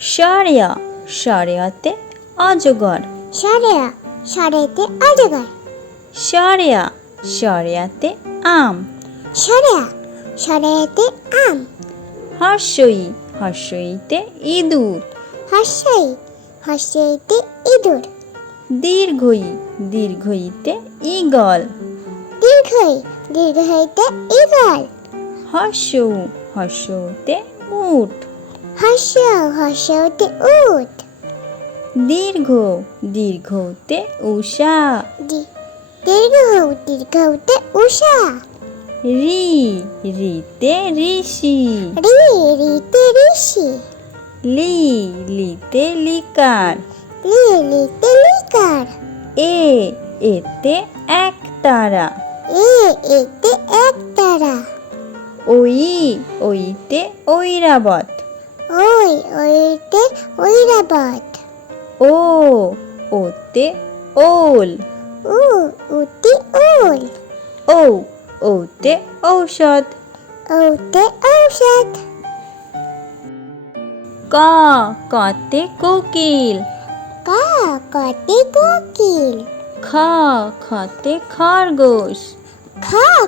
সারেয়া সারেয়াতে অজগর। সারেয়া সারেতে অজগর। সারেয়া সারেয়াতে আম। সারেয়া সারেতে আম। হর্ষই হর্ষইতে ইঁদুর। হর্ষই হর্ষইতে ইঁদুর। দীর্ঘই দীর্ঘইতে ঈগল। দীর্ঘই দীর্ঘইতে ঈগল। হর্ষউ হর্ষউতে উট। হর্ষ হর্ষতে উট। দীর্ঘ দীর্ঘতে উষা। দীর্ঘতে উষা। রি রিতে ঋষি। রিতে ঋষি। লি লিতে লিকার। লিতে লিকার। এ এতে একতারা। এতে একতারা। ওই ওইতে ঐরাবত। ওইতে ঐরাবত। ও ওতে ওল। উতে ওল। ও ওতে ঔষধ। ওতে ঔষধ। ক কতে কোকিল। কতে কোকিল। খ খতে খরগোশ।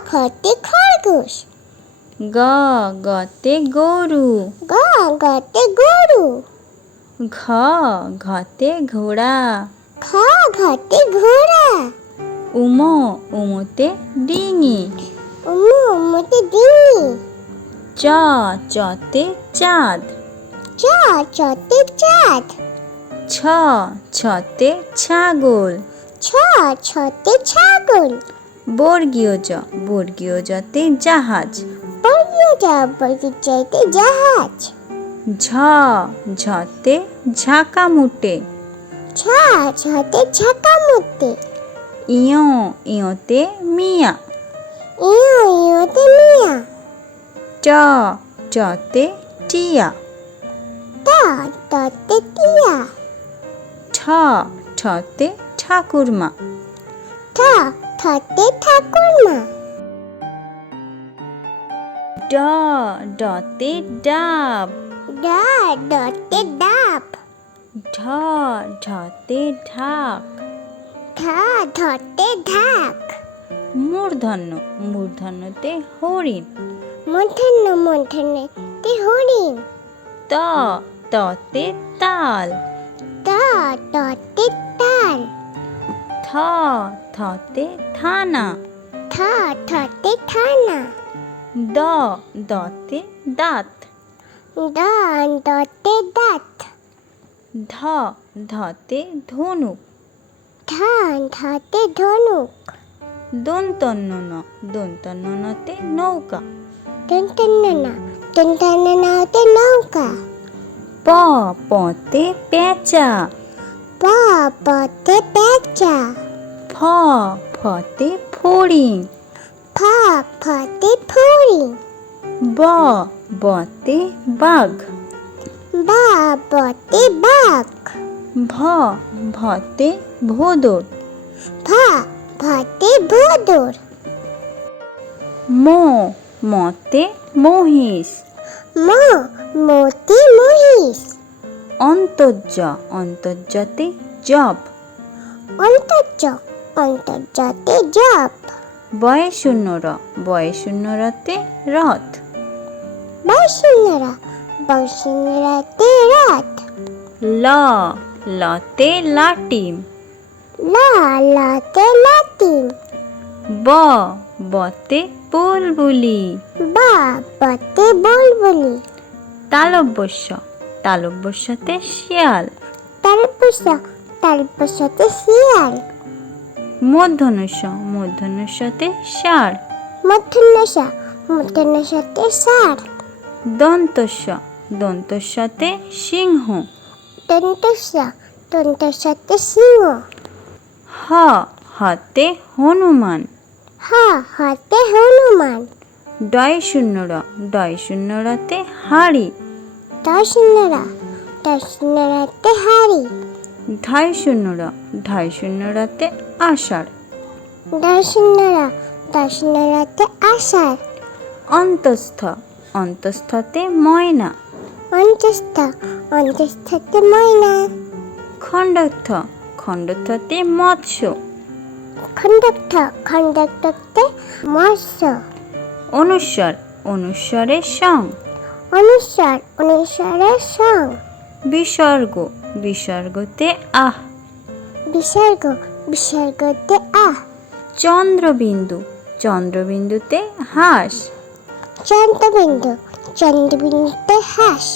খতে খরগোশ। গ গতে গরু। গতে গরু। ঘ ঘতে ঘোড়া। ঘতে ঘোড়া। উম উমতে ডিঙি। উমতে ডিঙি। চ চতে চাঁদ। চতে চাঁদ। ছ ছতে ছাগল। ছতে ছাগল। বর্গীয় জ বর্গীয় জতে জাহাজ। বর্গীয়তে জাহাজ। ঝ ঝতে ঝাঁকামুটে। ঝতে ঝাঁকামুটে। ইয় ইয়তে মিয়া। ইয়তে মিয়া। ট টতে টিয়া। ততে টিয়া। ঠ ঠতে ঠাকুরমা। ঠতে ঠাকুরমা। ড ডতে ডাব। ডতে ডাব। ঢ ঢতে ঢাক। ধতে ঢাক। মূর্ধন্য মূর্ধন্যতে হরিণ। মূর্ধন্যতে হরিণ। ত ততে তাল। ততে তাল। থ থতে থানা। থতে থানা। দ দতে দাঁত। দতে দাঁত। ধ ধতে ধনুক। ধতে ধনুক। দন্তন্য ন দন্তন্য নতে নৌকা। দন্তন্নতে নৌকা। প পতে পেঁচা। পতে পেঁচা। ফ ফতে ফড়িং। ফতে ফড়িং। ব বতে বাঘ। বতে বাঘ। ভ ভতে ভোদর। ভতে ভোদর। ম মতে মহিষ। মতে মহিষ। অন্তর্য অন্তর্যতে জব। অন্তর্যতে জব। বয়শূন্য র বয়শূন্য রতে রথ। বয়শূন্যতে রথ। ল লতে লাটিম। লতে লাটিম। ব বতে বুলবুলি। বতে বুলবুলি। তালব্যস্য তালব্যস্যতে শিয়াল। তালব্যস্যতে শিয়াল। মূর্ধন্যস্য মূর্ধন্যস্যতে ষাঁড়। মূর্ধন্যতে ষাঁড়। দন্তস্য দন্তস্যতে সিংহ। দন্তস্যতে সিংহ। হ হতে হনুমান। হতে হনুমান। ডয়শূন্য র ডয়শূন্য রতে হাড়ি। দশূন্যতে হাড়ি। ঢয়শূন্য র ঢয়শূন্য রতে আষাঢ়। দশূন্যতে আষাঢ়। অন্তস্থ অন্তস্থতে ময়না। অন্ত্যস্থ অন্ত্যস্থতে ময়না খণ্ডস্থ খণ্ডস্থতে মৎস্য খণ্ডস্থ খণ্ডস্থতে মৎস্য অনুস্বর অনুস্বরে সং অনুস্বার অনুস্বারে সং বিসর্গ বিসর্গতে আহ বিসর্গ বিসর্গতে আহ চন্দ্রবিন্দু চন্দ্রবিন্দুতে হাস চন্দ্রবিন্দু চন্দ্রবিন্দুতে হাস